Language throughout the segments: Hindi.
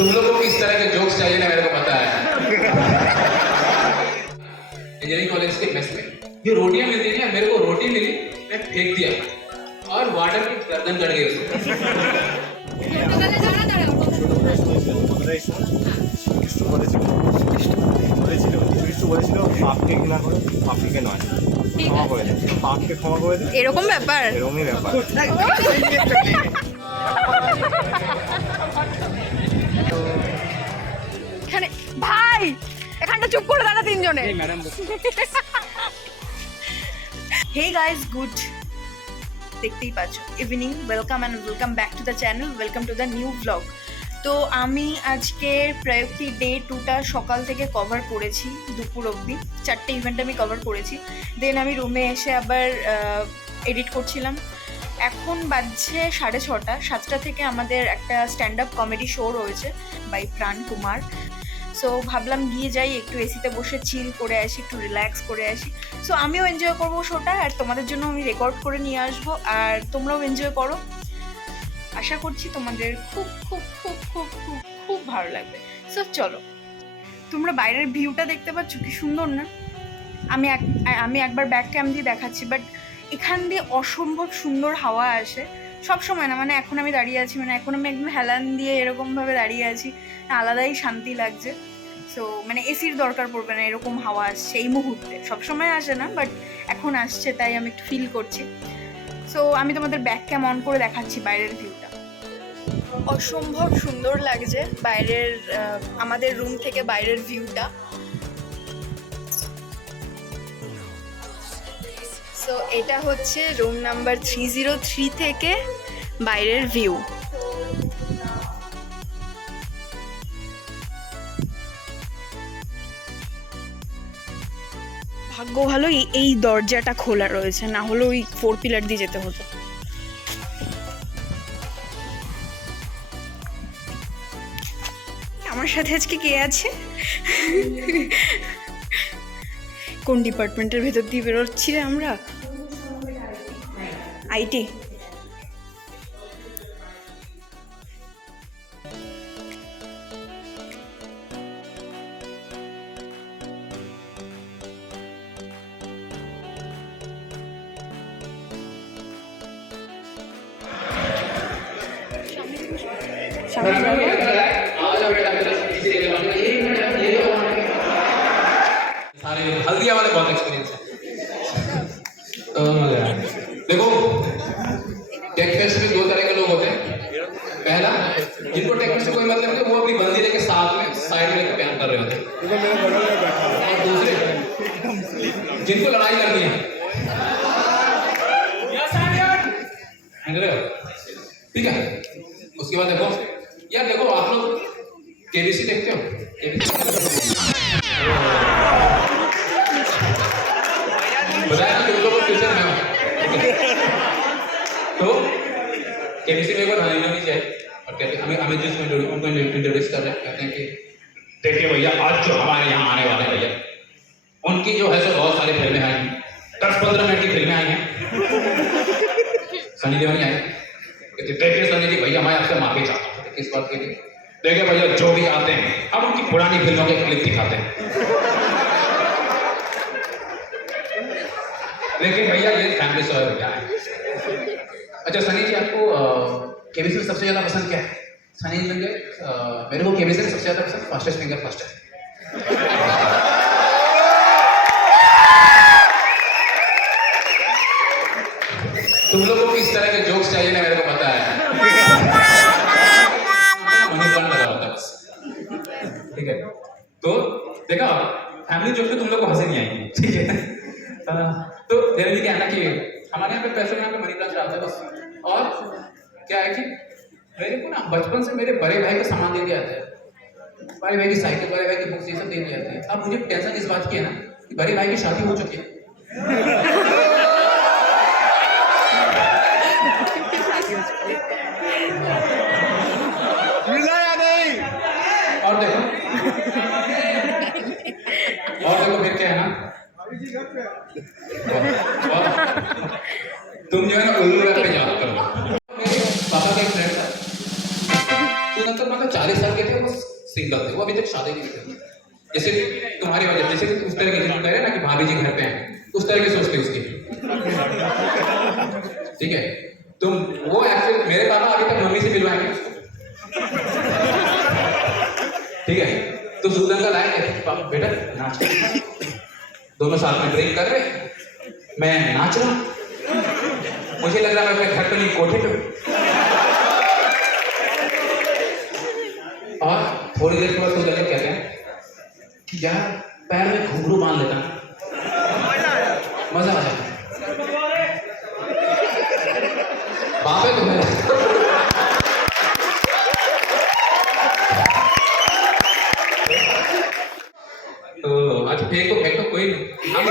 तुम लोग को किस तरह के जोक्स चाहिए ना मेरे को पता है। इंजीनियरिंग कॉलेज के मेस में ये रोटियां मिलती थी, मेरे को रोटी मिली, मैं फेंक दिया और वाटर की गर्दन कट गई उसको। এরকম ব্যাপার এখানে ভাই এখানটা চুপ করে দাঁড়া তিনজনে। হে গাইস, গুড দেখতেই পাচ্ছ evening, welcome and welcome back to the channel, welcome to the new blog. তো আমি আজকে প্রায়োরিটি ডে 2টা সকাল থেকে কভার করেছি, দুপুর অবধি 4টে ইভেন্ট আমি কভার করেছি। দেন আমি রুমে এসে আবার এডিট করছিলাম। এখন বাজছে 6:30, 7টা থেকে আমাদের একটা স্ট্যান্ড আপ কমেডি শো রয়েছে বাই প্রাণ কুমার। সো ভাবলাম গিয়ে যাই, একটু এসিতে বসে চিল করে আসি, একটু রিল্যাক্স করে আসি। সো আমিও এনজয় করবো শোটা, আর তোমাদের জন্য আমি রেকর্ড করে নিয়ে আসবো, আর তোমরাও এনজয় করো। আশা করছি তোমাদের খুব খুব খুব খুব খুব খুব ভালো লাগবে। সো চলো, তোমরা বাইরের ভিউটা দেখতে পাচ্ছ কি সুন্দর না? আমি একবার ব্যাক ক্যাম দিয়ে দেখাচ্ছি, বাট এখান দিয়ে অসম্ভব সুন্দর হাওয়া আসে সব সময় না, মানে এখন আমি দাঁড়িয়ে আছি, মানে এখন আমি একদম হেলান দিয়ে এরকমভাবে দাঁড়িয়ে আছি, আলাদাই শান্তি লাগছে। সো মানে এসির দরকার পড়বে না, এরকম হাওয়া আসছে এই মুহূর্তে, সবসময় আসে না বাট এখন আসছে, তাই আমি একটু ফিল করছি। সো আমি তোমাদের ব্যাক ক্যাম অন করে দেখাচ্ছি বাইরের ভিউটা। অসম্ভব সুন্দর লাগছে বাইরের, আমাদের রুম থেকে বাইরের ভিউটা। সো এটা হচ্ছে রুম নাম্বার 303 থেকে বাইরের ভিউ। ভাগ্য ভালো এই দরজাটা খোলা রয়েছে, না হলে ওই 4 পিলার দিয়ে যেতে হতো। আমার সাথে আজকে কে আছে? কোন ডিপার্টমেন্টের ভেতর দিয়ে বেরোচ্ছি রে আমরা? আইটি। सारे हल्दिया वाले बहुत एक्सपीरियंस है। तो देखो, टेक फेस्ट में 2 तरह के लोग होते हैं। पहला, जिनको टेक फेस्ट से कोई मतलब नहीं, वो अपनी बंदी लेके साथ में साइड में लेके प्यार कर रहे होते हैं। और दूसरे, जिनको लड़ाई करनी है, ठीक है। उसके बाद देखो यार, देखो आप लोग केबीसी देखते हो? बताया ना तुम लोग फ्यूचर में हो, तो केबीसी में एक बार हनीना भी चाहिए। और कहते हमें जिसमें उनको इंट्रोड्यूस कर रहे, कहते हैं कि देखिए भैया, आज जो हमारे यहाँ आने वाले भैया, उनकी जो है सो बहुत सारी फिल्में आई हैं, 10-15 मिनट की फिल्में आई हैं। सनी देओल आई, देखिए सनी जी भैया, मैं आपसे माफी चाहता हूँ किस बात के लिए। देखिए भैया, जो भी आते हैं हम उनकी पुरानी फिल्मों के क्लिप दिखाते हैं, लेकिन भैया ये फैमिली शो है भैया। अच्छा सनी जी, आपको केबीसी में सबसे ज्यादा पसंद क्या है? सनी जी मेरे को केबीसी में सबसे ज्यादा पसंद फास्टेस्ट फिंगर फर्स्ट है। तुम लोगों को किस तरह के जोक्स चाहिए ना मेरे को पता है। मनी प्लांट लगा होता है बस, ठीक है। तो देखा, फैमिली जोक्स में तुम लोग को हंसी नहीं आएगी, ठीक है। तो जनरली क्या है ना कि हमारे यहाँ पे पैसों में यहाँ पे मनी प्लांट आता है बस। और क्या है कि मेरे को ना बचपन से मेरे बड़े भाई का सामान दे दिया जाता है, बड़े भाई की साइकिल, बड़े भाई की बुक्स, ये सब दे दिया जाता है। अब मुझे टेंशन इस बात की है ना कि बड़े भाई की शादी हो चुकी है, और देखो फिर क्या है ना, तुम जो है ना उल्लू रैप पे याद करो। मेरे पापा का एक फ्रेंड था, अंकल मतलब 40 साल के थे, वो सिंगल थे, वो अभी तक शादी नहीं की। जैसे तुम्हारी वजह, जैसे कि उस तरह की कह रहे हैं ना कि भाभी जी घर पे हैं, उस तरह की सोचते उसकी। ठीक है, तुम वो एक्चुअली मेरे पापा अभी तक मम्मी से मिलवाएंगे उसको। ठीक है, तो सुल्तान का लाए कहते पापा बेटा नाच, दोनों साथ में ड्रिंक कर रहे, मैं नाच रहा हूं, मुझे लग रहा है मैं अपने घर पे नहीं कोठे पे। और थोड़ी देर के बाद सुल्तान कहते हैं कि यार पैर में घुंघरू बांध लेता, मजा आ जाता। बाप है तुम्हें। तो आज फेंक तो कोई नहीं, हम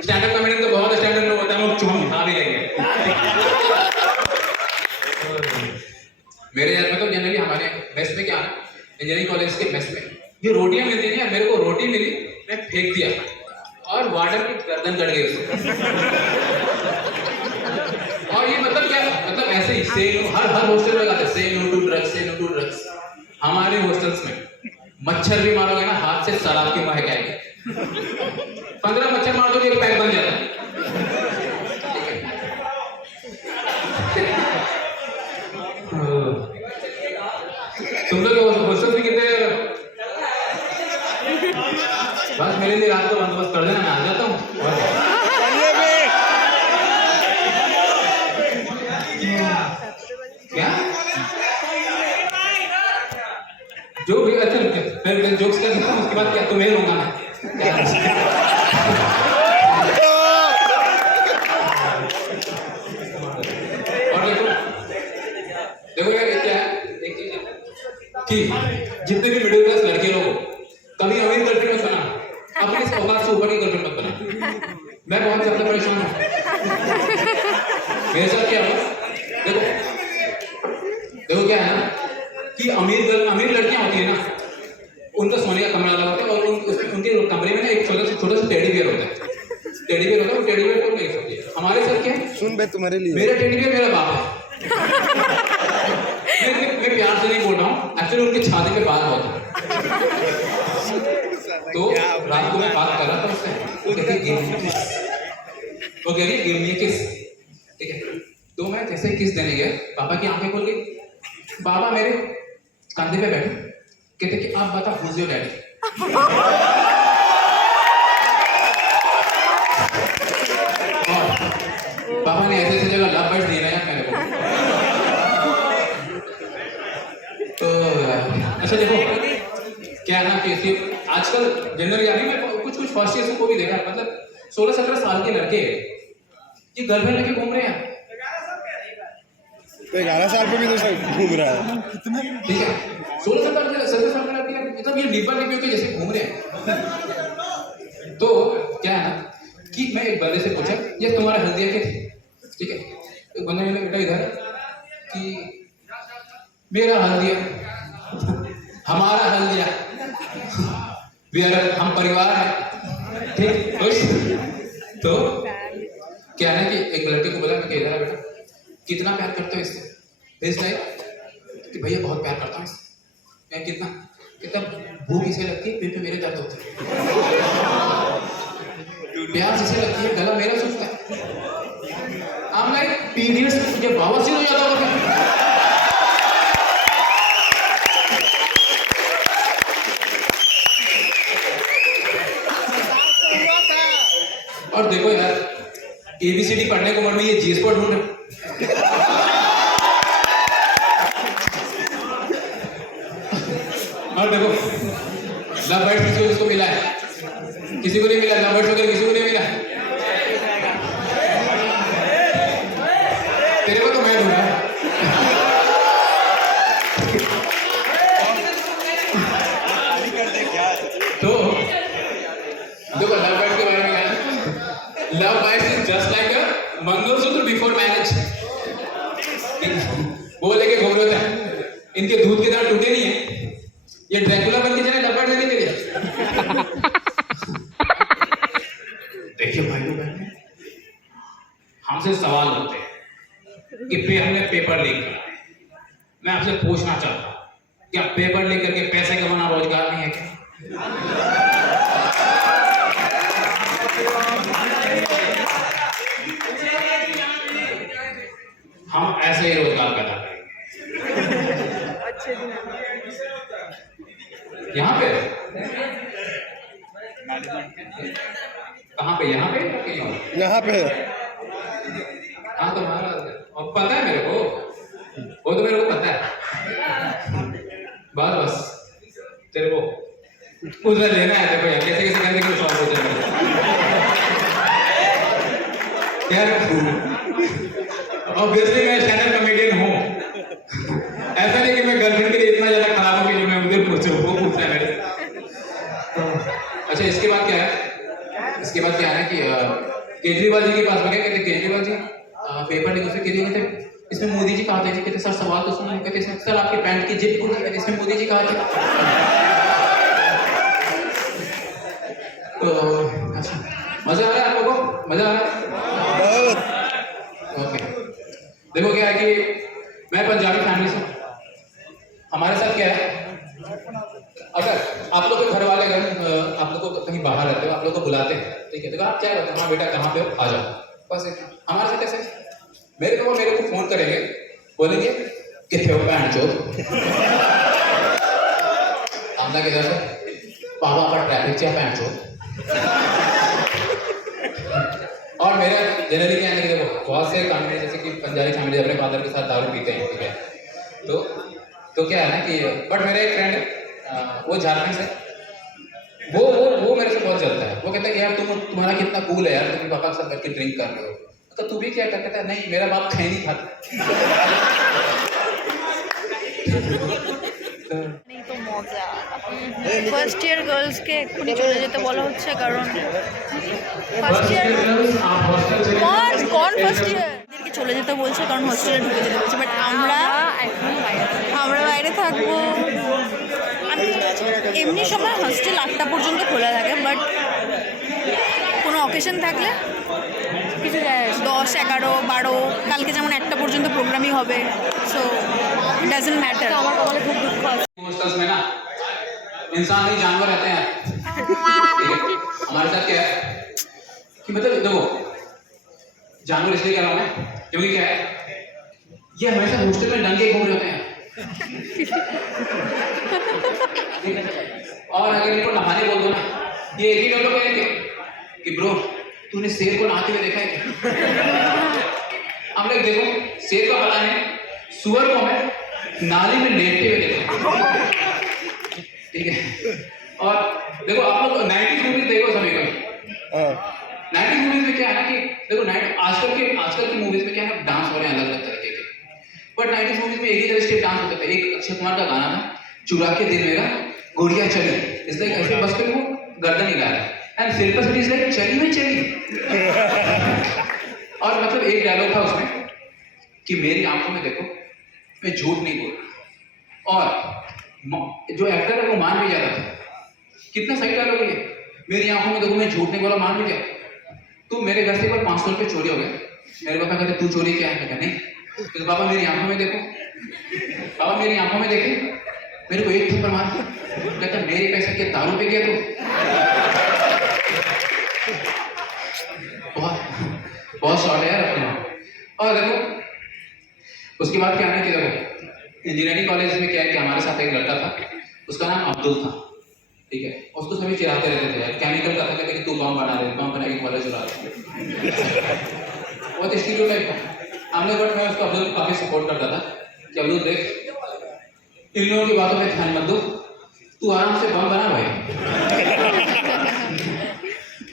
स्टैंडअप कॉमेडी तो बहुत स्टैंडर्ड लोग होता है, हम चुम खा भी लेंगे। मेरे यार में तो जनरली हमारे मेस में क्या है, इंजीनियरिंग कॉलेज के मेस में ये रोटियां मिलती थी, मेरे को रोटी मिली, मैं फेंक दिया और वार्डन की गर्दन कट गई उससे। और ये मतलब क्या, मतलब ऐसे ही से हर हॉस्टल में लगाते से नो टू ड्रग्स, से नो टू ड्रग्स। हमारे हॉस्टल्स में मच्छर भी मारोगे ना हाथ से शराब की महक आएगी। 15 मच्छर मार दो, एक पैक बन जाता है। तुम लोग हॉस्टल में कितने, बस मेरे लिए रात को बंदोबस्त कर देना, मैं आ जाता हूँ। क्या जो भी अच्छा मैं जोक्स कर देता हूँ, उसके बाद क्या तुम्हें लूंगा ना। और देखो यार क्या है, एक चीज कि जितने भी मिडिल क्लास लड़के लोग कभी अमीर गर्लफ्रेंड मत बना, अपने औकात से ऊपर की गर्लफ्रेंड मत बना। मैं बहुत ज्यादा परेशान हूँ, मेरे साथ क्या हुआ, देखो क्या है ना कि अमीर लड़कियां होती है ना, उनका सोने का कमरा अलग होता है और उनके कमरे में ना एक छोटा सा टेडी बियर होता है। टेडी बियर होता है, वो टेडी बियर को नहीं सकती। हमारे साथ क्या है, सुन बे तुम्हारे लिए मेरा टेडी बियर मेरा बाप है। मैं प्यार से नहीं बोल रहा हूँ, एक्चुअली उनकी छाती पे बाल बहुत है। तो रात को मैं बात कर रहा था उससे, वो कह रही गिव मी किस। ठीक है, तो मैं जैसे किस देने गया, पापा की आंखें खोल गई, बाबा मेरे कंधे पे बैठे, कहते कि आप बता हुज योर डैडी। पापा ने ऐसे जगह लव बर्ड्स दिए ना मेरे को। तो अच्छा देखो क्या ना कि आजकल जनरली अभी मैं कुछ फर्स्ट ईयर को भी देखा, मतलब 16-17 साल के लड़के ये गर्लफ्रेंड लेके घूम रहे हैं। तो 11 साल पे भी तो सब घूम रहा है। ठीक है, 16-17 साल के लड़के मतलब ये निब्बा निब्बियों के जैसे घूम रहे हैं। तो क्या है ना कि मैं एक बंदे से पूछा ये तुम्हारा हल्दिया क्या थे। ठीक है, एक बंदे ने बेटा इधर कि मेरा हल्दिया हमारा हल्दिया हम परिवार है। ठीक, तो क्या है कि एक लड़के को बोला मैं इधर है बेटा, कितना प्यार करते हो इससे? इस लाइक कि भैया बहुत प्यार करता हूँ इससे। मैं कितना भूख इसे लगती है, पेट पे मेरे दर्द होता है, प्यार जिसे लगती है गला मेरा सूखता है। I'm like पीरियड्स मुझे बवासीर हो जाता होगा। और देखो यार ABCD पढ़ने को मन में ये G स्पॉट ढूंढ रहे। और देखो लव बर्ड किसी को मिला है, किसी को नहीं मिला, लव बर्ड वगैरह किसी को नहीं मिला। तेरे को तो मैं ढूंढा। तो देखो लव बर्ड के बारे में क्या है, love bird is just like a mangalsutra before marriage. वो लेके घूम रहे थे, इनके दूध के दांत टूटे नहीं है, ये ड्रैकुला बन के चले लव बर्ड लेने के लिए। देखिए भाइयों बहनों, हमसे सवाल होते हैं कि हमने पेपर लीक करा है। मैं आपसे पूछना चाहता हूँ क्या पेपर लिख करके पैसे कमाना रोजगार नहीं है क्या? हम ऐसे ही रोजगार पैदा करेंगे। अच्छे दिन यहाँ पे कहाँ पे? यहाँ पे या कहीं और? यहाँ पे हाँ तो और पता है मेरे को, वो तो मेरे को पता है। बस बस तेरे को उधर लेना है। देखो यार कैसे कैसे करने के शौक होते हैं यार। ऑब्वियसली मैं चैनल कमेडियन हूँ, ऐसा नहीं कि मैं गर्लफ्रेंड के लिए इतना ज्यादा खराब हूँ कि जो मैं उधर पूछूँ वो पूछना है मेरे से। अच्छा इसके बाद क्या है? इसके बाद क्या है कि केजरीवाल जी के पास में क्या कहते? केजरीवाल जी पेपर लिखे, उसमें केजरीवाल थे, इसमें मोदी जी कहा थे जी, कहते सर सवाल तो सुनो, कहते इसमें सर आपके पैंट की जिप खुली है, इसमें मोदी जी कहा थे। तो अच्छा मजा आ रहा है आप लोगों को? मजा आ रहा है? बहुत ओके देखो क्या है कि मैं पंजाबी फैमिली से हूं। हमारे साथ क्या है, अगर आप लोग के घर वाले अगर आप लोग को कहीं बाहर रहते हो, आप लोग को बुलाते हैं, ठीक है, तो आप क्या करते हो? हाँ बेटा कहाँ पे हो, आ जाओ, बस इतना। हमारे साथ ऐसे मेरे को फोन करेंगे, बोलेंगे कितने हो पैंट चोट, हमने किधर से पापा का ट्रैफिक चाहिए पैंट चोट। और मेरा जनरली क्या है कि देखो बहुत से काम में जैसे कि पंजाबी फैमिली अपने फादर के साथ दारू पीते हैं, ठीक है, तो क्या है ना कि बट मेरा एक फ्रेंड है, वो झारखंड से, वो मेरे से बहुत जलता है। वो कहता है कि यार तुम्हारा कितना कूल है यार, तुम पापा के साथ बैठ के ड्रिंक कर रहे हो, तो तू भी क्या कर? कहता है नहीं मेरा बाप खैनी खाता। নেই তো মজা। ফার্স্ট ইয়ার গার্লসকে এক্ষুনি চলে যেতে বলা হচ্ছে, কারণ ফার্স্ট ইয়ার কোন ফার্স্ট ইয়ার এদেরকে চলে যেতে বলছে, কারণ হস্টেলে ঢুকে যেতে বলছে। বাট আমরা বাইরে থাকবো। আমি এমনি সময় হস্টেল 8টা পর্যন্ত খোলা থাকে, বাট কোনো অকেশন থাকলে কিছু যায় 10, 11, 12, কালকে যেমন 1টা পর্যন্ত প্রোগ্রামই হবে। So it doesn't matter. আমার কপালে খুব দুঃখ আছে। हॉस्टल्स में ना इंसान नहीं जानवर रहते हैं। ठीक है, हमारे साथ क्या है कि मतलब देखो जानवर इसलिए कह रहा हूं मैं क्योंकि क्या है, ये हमेशा हॉस्टल में नंगे घूम रहे होते हैं। ठीक है? और अगर इनको नहाने बोल दो ना, ये एक ही लोग कहेंगे कि ब्रो तूने शेर को नहाते हुए देखा है क्या? हम लोग देखो शेर का पता नहीं, सुअर को मैं नाली में लेटते हुए देखा। ठीक है, और देखो आप लोग 90s मूवीज देखो सभी को। 90s मूवीज में क्या है ना कि देखो आजकल की मूवीज में क्या है ना, डांस हो रहे हैं अलग अलग तरीके के, बट 90s मूवीज में एक ही तरह स्टेप डांस होता था। एक अक्षय कुमार का गाना था, चुरा के दिल मेरा गोरिया चली, इस लाइक ऐसे बस पे वो गर्दन हिला रहा है, and Shilpa Shetty is like चली में चली। और मतलब एक डायलॉग था उसमें कि मेरी आंखों में देखो मैं झूठ नहीं बोल रहा, और जो एक्टर है वो मान भी जाता था। कितना सही डायलॉग है ये, मेरी आंखों में देखो मैं झूठ नहीं बोला, मान भी गया। तो मेरे घर से एक बार 500 रुपये चोरी हो गए। मेरे पापा कहते तू चोरी क्या है? नहीं तो पापा मेरी आंखों में देखो, पापा मेरी आंखों में देखे, मेरे को एक थप्पड़ मार। कहता मेरे पैसे के दारू पे गया तो बहुत शॉर्ट है यार अपने। और देखो उसके बाद क्या है कि देखो इंजीनियरिंग कॉलेज में क्या है कि हमारे साथ एक लड़का था, उसका नाम अब्दुल था। ठीक है, उसको सभी चिढ़ाते रहते थे यार, केमिकल का था, कहते कि तू बम बना रहे, बम बना के कॉलेज उड़ा रहे। बहुत स्टीरियोटाइप था हमने, बट मैं उसको अब्दुल को काफी सपोर्ट करता था कि अब्दुल देख इन लोगों की बातों में ध्यान मत दो, तू आराम से बम बना भाई।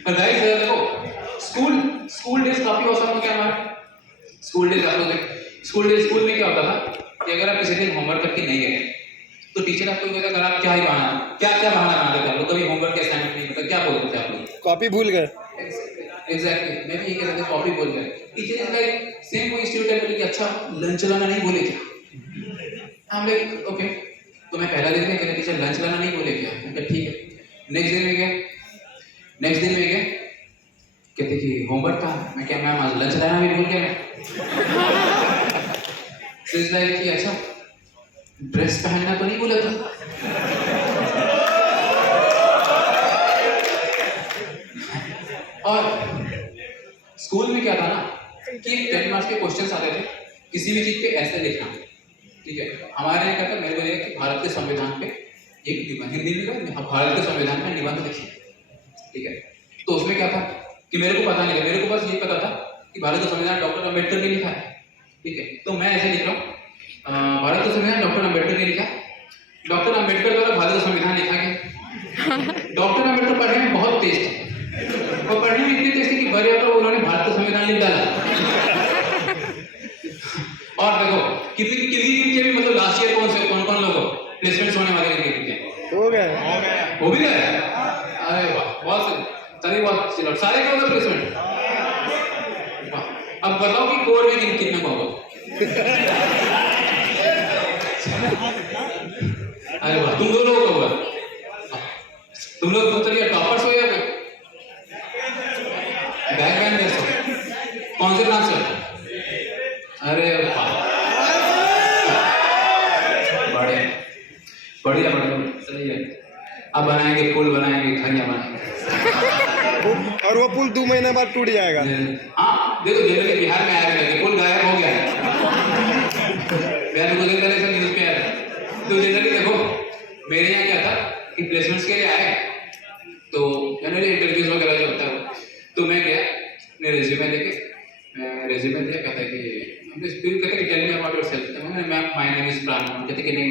और गाइस देखो स्कूल डेज काफी औसम हो गया हमारा। स्कूल डेज आप लोग स्कूल में क्या होता था कि अगर आप किसी दिन होमवर्क करके नहीं गए तो टीचर आपको कहता अगर आप क्या बहाना बनाते थे आप लोग, कभी होमवर्क के असाइनमेंट नहीं होता, क्या बोलते थे आप लोग? कॉपी भूल गए। एग्जैक्टली, मैं भी ये कहता था कॉपी भूल गए। टीचर इज लाइक सेम वो स्टीरियोटाइप बोले कि अच्छा लंच लाना नहीं बोले क्या? हम लाइक ओके, तो मैं पहला दिन में कहते टीचर लंच लाना नहीं बोले क्या? ठीक है। नेक्स्ट दिन में गया कहते कि होमवर्क था, मैं क्या मैम आज लंच लाना भी भूल गया मैं। तो इज लाइक कि अच्छा ड्रेस पहनना तो नहीं बोला था। और स्कूल में क्या था ना कि 10 मार्क्स के क्वेश्चंस आते थे किसी भी चीज पे ऐसे लिखना, ठीक है। हमारे यहाँ क्या था, मेरे को ये कि भारत के संविधान पे एक निबंध, हिंदी में भारत के संविधान में निबंध लिखे, ठीक है। तो उसमें क्या था कि मेरे को पता नहीं था, मेरे को बस ये पता था कि भारत का संविधान डॉक्टर अम्बेडकर ने लिखा है, ठीक है। तो मैं ऐसे लिख रहा हूँ, भारत का संविधान डॉक्टर अम्बेडकर ने लिखा, डॉक्टर अम्बेडकर द्वारा भारत का संविधान लिखा गया। डॉक्टर अम्बेडकर पढ़ने में बहुत तेज थे, और पढ़ने में इतने तेज थे कि भर तो उन्होंने भारत का संविधान लिख डाला। और देखो कितनी के भी मतलब लास्ट ईयर कौन कौन लोगों प्लेसमेंट्स होने वाले हैं, हो गए वो भी गए। अरे वाह, बहुत तभी बहुत चिल्लाओ, सारे का होगा प्लेसमेंट। अब बताओ कि कोर में कितने को होगा। अरे वाह, तुम दोनों को होगा, तुम लोग तो चलिए टॉपर्स हो या बैक बैंड में कौन से ब्रांच से? अरे वाह, बढ़िया बढ़िया बढ़िया, सही है। अब बनाएंगे पुल, बनाएंगे घरिया बनाएंगे, और वो पुल 2 महीने बाद टूट जाएगा। हाँ देखो, जनरली बिहार में आया था कि पुल गायब हो गया है, बिहार को देखा न्यूज पे आया था। तो जनरली देखो मेरे यहाँ क्या था कि प्लेसमेंट्स के लिए आए, तो जनरली इंटरव्यूज वगैरह जो होता है, तो मैं गया अपने रेज्यूमे लेके, रेज्यूमे दिया, कहता है कि कहते कि टेल मी अबाउट योरसेल्फ, मैंने मैम माय नेम इज प्राण, कहते कि नहीं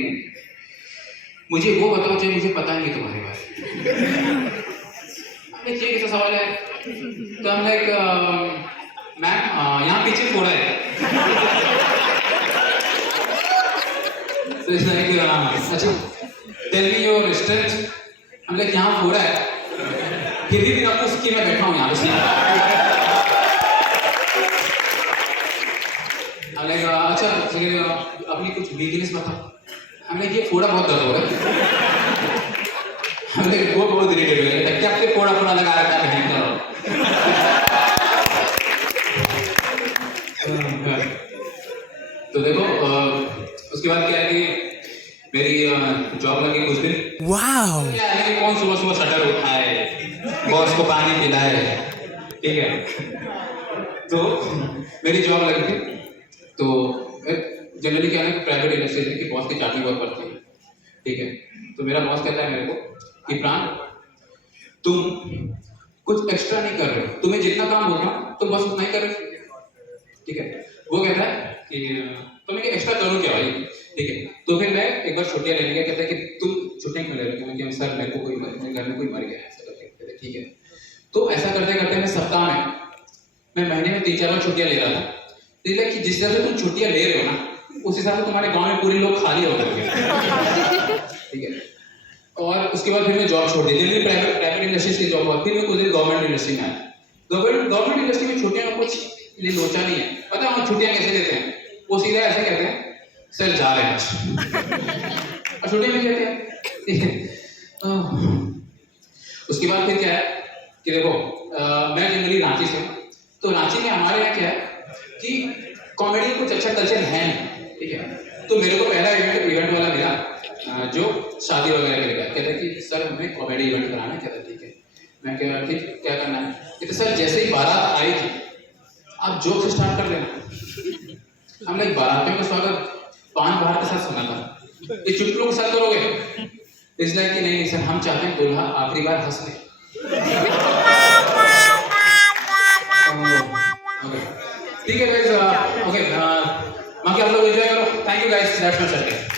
मुझे वो बताओ जो मुझे पता नहीं तुम्हारे बारे में। ये कैसा सवाल है? तो हम लाइक मैम यहाँ पीछे फोड़ा है। तो इस अच्छा टेल मी योर स्ट्रेंथ, हम लाइक यहाँ फोड़ा है, फिर भी आपको उसकी मैं बैठा हूँ यहाँ पे। अच्छा अपनी कुछ वीकनेस बताओ, हमने ये फोड़ा बहुत दर्द हो रहा है, हमने वो बहुत इरिटेट हो गया, क्या आपके फोड़ा फोड़ा लगा रखा है कहीं करो। तो देखो उसके बाद क्या है कि मेरी जॉब लगी कुछ दिन। वाओ, क्या है कि कौन सुबह सुबह शटर उठाए, बॉस को पानी पिलाए, ठीक है। तो मेरी जॉब लगी थी, तो जनरली क्या है प्राइवेट इंडस्ट्री की बॉस की चाटनी बहुत पड़ती है, ठीक है। तो मेरा बॉस कहता है मेरे को कि प्राण तुम कुछ एक्स्ट्रा नहीं कर रहे हो, तुम्हें जितना काम होगा तुम बस उतना ही कर रहे हो, ठीक है। वो कहता है कि तो मैं एक्स्ट्रा करूँ क्या भाई, ठीक है। तो फिर मैं एक बार छुट्टियां लेने गया, कहता है कि तुम छुट्टियां क्यों ले रहे हो, मैं सर मेरे को कोई घर में कोई मर गया ऐसा करके, कहते हैं ठीक है। तो ऐसा करते करते मैं सप्ताह में, मैं महीने में 3-4 बार छुट्टियां ले रहा था, तो कि जिस तरह से तुम छुट्टियां ले रहे हो ना, उस हिसाब से तुम्हारे गांव में पूरे लोग खाली हो गए, ठीक है। और उसके बाद फिर मैं जॉब छोड़ दी, जल्दी प्राइवेट इंडस्ट्रीज की जॉब हुआ, फिर मैं कुछ दिन गवर्नमेंट इंडस्ट्री में आया। गवर्नमेंट इंडस्ट्री में छुट्टियां का कुछ लोचा नहीं है, पता है छुट्टियां कैसे देते हैं, वो सीधा ऐसे कहते हैं सर जा रहे हैं, और छुट्टियां में कहते हैं, ठीक है। उसके बाद फिर क्या है कि देखो मैं जनरली रांची से हूँ, तो रांची में हमारे यहाँ क्या है कि कॉमेडी कुछ अच्छा कल्चर है नहीं, ठीक है। तो मेरे को पहला इवेंट वाला मिला जो शादी वगैरह के लिए, कहते हैं कि सर हमें कॉमेडी इवेंट कराना है, कहते ठीक है। मैं क्या ठीक क्या करना है, कहते सर जैसे ही बारात आई थी आप जोक से स्टार्ट कर देना। हम लाइक बारातियों का स्वागत पान बाहर के साथ सुना था, ये चुटकुलों के साथ करोगे, इस लाइक कि नहीं सर हम चाहते हैं दूल्हा आखिरी बार हंस ले। ठीक है गाइस, ओके बाकी आप लोग एंजॉय करो, thank you guys, that's my set.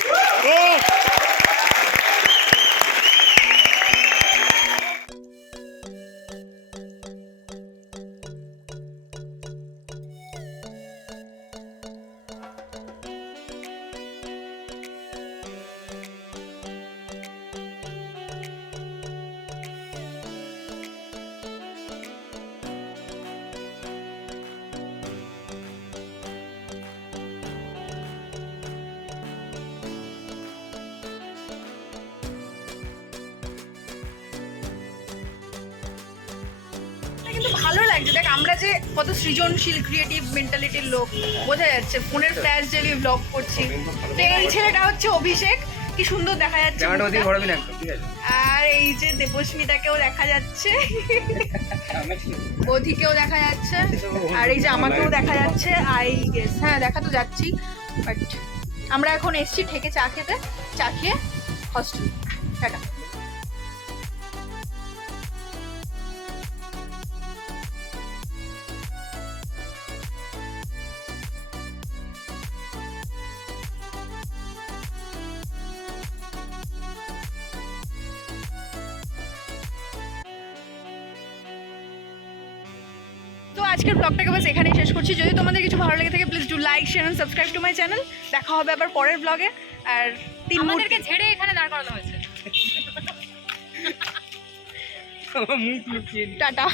কিন্তু ভালো লাগছে, দেখ আমরা যে কত সৃজনশীল ক্রিয়েটিভ মেন্টালিটির লোক বোঝা যাচ্ছে, ফোনের ফ্ল্যাশ জ্বালিয়ে ব্লগ করছি। তো এই ছেলেটা হচ্ছে অভিষেক, কি সুন্দর দেখা যাচ্ছে মুখটা। আর এই যে দেবস্মিতাকেও দেখা যাচ্ছে, অধিকেও দেখা যাচ্ছে, আর এই যে আমাকেও দেখা যাচ্ছে। আই গেস হ্যাঁ দেখা তো যাচ্ছি, বাট আমরা এখন এসছি ঠেকে চা খেতে, চা খেয়ে হস্টেল। টাটা। তো আজকের ব্লগটাকে বাস এখানেই শেষ করছি। যদি তোমাদের কিছু ভালো লেগে থাকে please do like share and subscribe to my channel. দেখা হবে আবার পরের ব্লগে। আর আমাদেরকে ঝেড়ে এখানে দাঁড় করানো হয়েছে। টাটা।